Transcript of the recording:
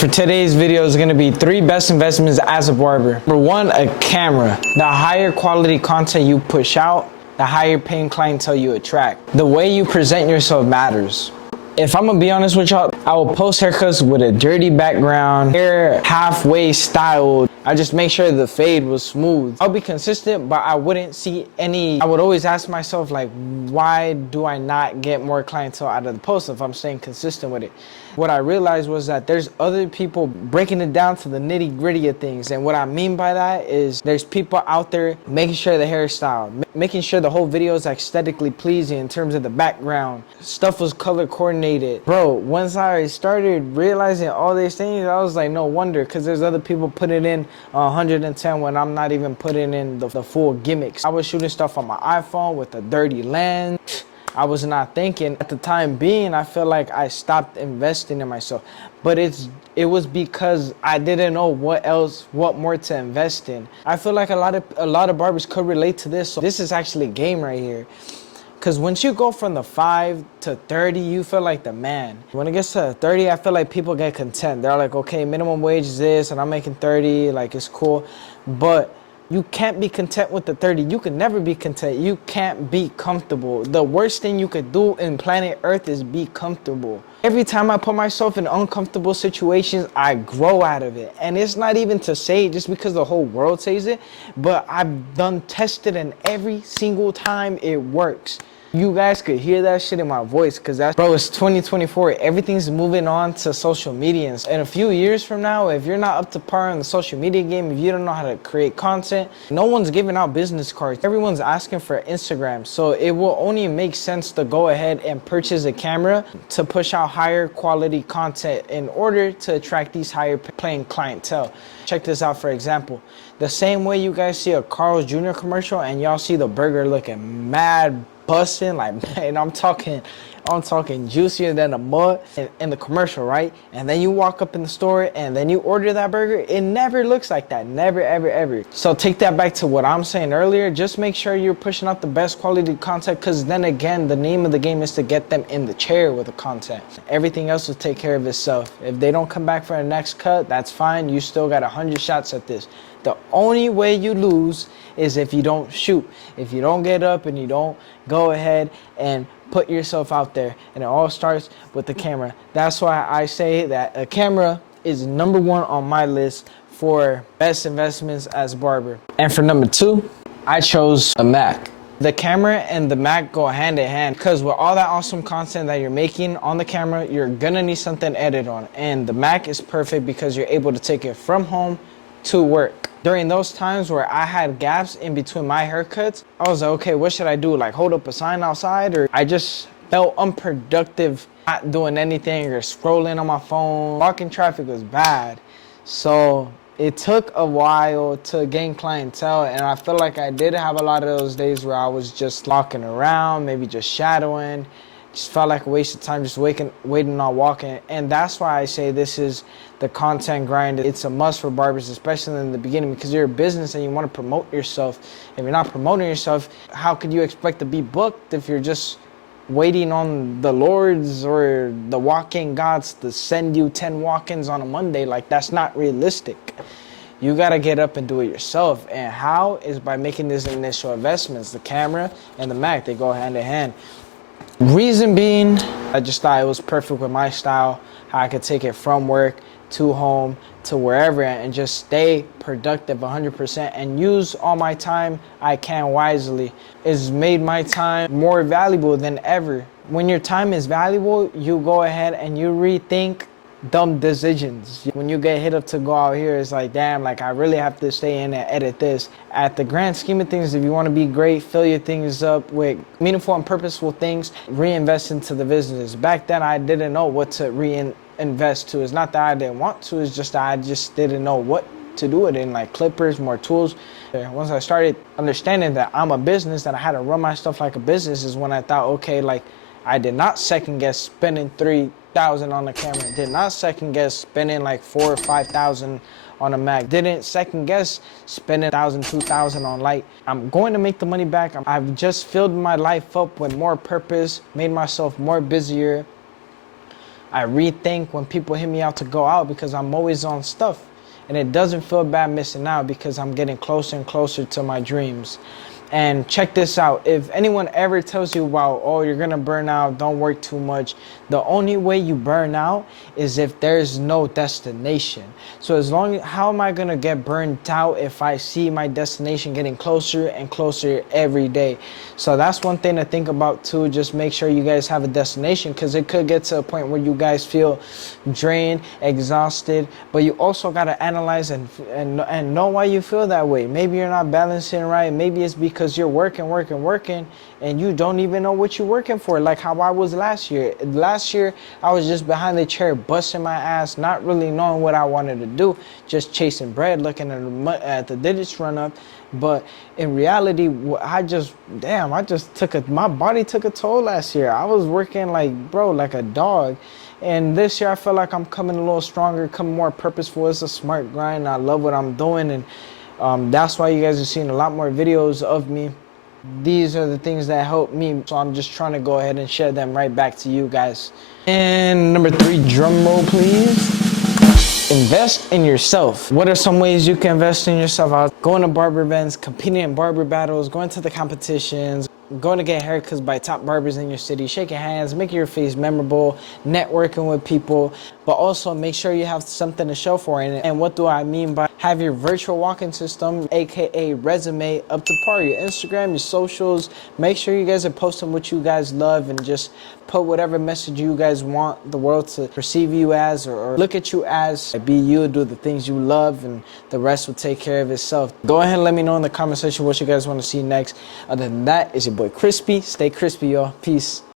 For today's video is going to be 3 best investments as a barber. Number 1, a camera. The higher quality content you push out, the higher paying clientele you attract. The way you present yourself matters. If I'm gonna be honest with y'all, I will post haircuts with a dirty background, hair halfway styled. I just make sure the fade was smooth. I'll be consistent, but I wouldn't see any. I would always ask myself, like, why do I not get more clientele out of the post if I'm staying consistent with it? What I realized was that there's other people breaking it down to the nitty gritty of things. And what I mean by that is there's people out there making sure the hairstyle, making sure the whole video is aesthetically pleasing in terms of the background. Stuff was color coordinated. Bro, once I started realizing all these things, I was like, no wonder, because there's other people putting in 110 when I'm not even putting in the full gimmicks. I was shooting stuff on my iPhone with a dirty lens. I was not thinking. At the time being, I feel like I stopped investing in myself. But it was because I didn't know what more to invest in. I feel like a lot of barbers could relate to this. So this is actually a game right here. Because once you go from the 5 to 30, you feel like the man. When it gets to 30, I feel like people get content. They're like, okay, minimum wage is this, and I'm making 30, like, it's cool. But you can't be content with the 30. You can never be content. You can't be comfortable. The worst thing you could do in planet Earth is be comfortable. Every time I put myself in uncomfortable situations, I grow out of it. And it's not even to say it just because the whole world says it, but I've done tested, and every single time it works. You guys could hear that shit in my voice, because bro, it's 2024. Everything's moving on to social media. And a few years from now, if you're not up to par in the social media game, if you don't know how to create content, no one's giving out business cards. Everyone's asking for Instagram. So it will only make sense to go ahead and purchase a camera to push out higher quality content in order to attract these higher paying clientele. Check this out, for example. The same way you guys see a Carl's Jr. commercial and y'all see the burger looking mad busting, like, man, I'm talking juicier than a mud in the commercial, right? And then you walk up in the store and then you order that burger. It never looks like that. Never, ever, ever. So take that back to what I'm saying earlier. Just make sure you're pushing out the best quality content, because then again, the name of the game is to get them in the chair with the content. Everything else will take care of itself. If they don't come back for a next cut, that's fine. You still got 100 shots at this. The only way you lose is if you don't shoot. If you don't get up and you don't go ahead and put yourself out there. And it all starts with the camera. That's why I say that a camera is number 1 on my list for best investments as a barber. And for number 2, I chose a Mac. The camera and the Mac go hand in hand, because with all that awesome content that you're making on the camera, you're gonna need something to edit on. And the Mac is perfect because you're able to take it from home to work. During those times where I had gaps in between my haircuts, I was like, okay, what should I do? Like, hold up a sign outside? Or I just felt unproductive, not doing anything or scrolling on my phone. Walking traffic was bad. So it took a while to gain clientele, and I feel like I did have a lot of those days where I was just walking around, maybe just shadowing. Just felt like a waste of time just waiting on walking. And that's why I say this is the content grind. It's a must for barbers, especially in the beginning, because you're a business and you want to promote yourself. If you're not promoting yourself, how could you expect to be booked if you're just waiting on the lords or the walk-in gods to send you 10 walk-ins on a Monday? Like, that's not realistic. You got to get up and do it yourself. And how is by making these initial investments. The camera and the Mac, they go hand in hand. Reason being, I just thought it was perfect with my style, how I could take it from work to home to wherever and just stay productive 100% and use all my time I can wisely. It's made my time more valuable than ever. When your time is valuable, you go ahead and you rethink dumb decisions. When you get hit up to go out here, it's like, damn, like, I really have to stay in and edit this. At the grand scheme of things, if you want to be great, fill your things up with meaningful and purposeful things, reinvest into the business. Back then, I didn't know what to reinvest to. It's not that I didn't want to, it's just that I just didn't know what to do it in, like clippers, more tools. Once I started understanding that I'm a business, that I had to run my stuff like a business, is when I thought, okay, like, I did not second guess spending $3,000 on the camera. Did not second guess spending like $4,000 or $5,000 on a Mac. Didn't second guess spending $1,000, $2,000 on light. I'm going to make the money back. I've just filled my life up with more purpose, made myself more busier, I rethink when people hit me out to go out because I'm always on stuff. And it doesn't feel bad missing out because I'm getting closer and closer to my dreams. And check this out. If anyone ever tells you about, oh, you're gonna burn out, don't work too much, the only way you burn out is if there's no destination. So as long as, how am I gonna get burnt out if I see my destination getting closer and closer every day? So that's one thing to think about too. Just make sure you guys have a destination, because it could get to a point where you guys feel drained, exhausted, but you also gotta analyze and know why you feel that way. Maybe you're not balancing right. Maybe it's because you're working, and you don't even know what you're working for. Like how I was last year. Last year, I was just behind the chair, busting my ass, not really knowing what I wanted to do, just chasing bread, looking at the digits run up. But in reality, my body took a toll last year. I was working like a dog. And this year I feel like I'm coming a little stronger, coming more purposeful. It's a smart grind. I love what I'm doing, and that's why you guys are seeing a lot more videos of me. These are the things that help me, so I'm just trying to go ahead and share them right back to you guys. And number 3, drum roll please. Invest in yourself. What are some ways you can invest in yourself? Going to barber events, competing in barber battles, going to the competitions, going to get haircuts by top barbers in your city, shaking hands, making your face memorable, networking with people, but also make sure you have something to show for it. And what do I mean by have your virtual walk-in system, aka resume, up to par? Your Instagram, your socials, make sure you guys are posting what you guys love, and just put whatever message you guys want the world to perceive you as, or look at you as. Be you, do the things you love, and the rest will take care of itself. Go ahead and let me know in the comment section what you guys want to see next. Other than that, it's your boy Crispy. Stay crispy, y'all. Peace.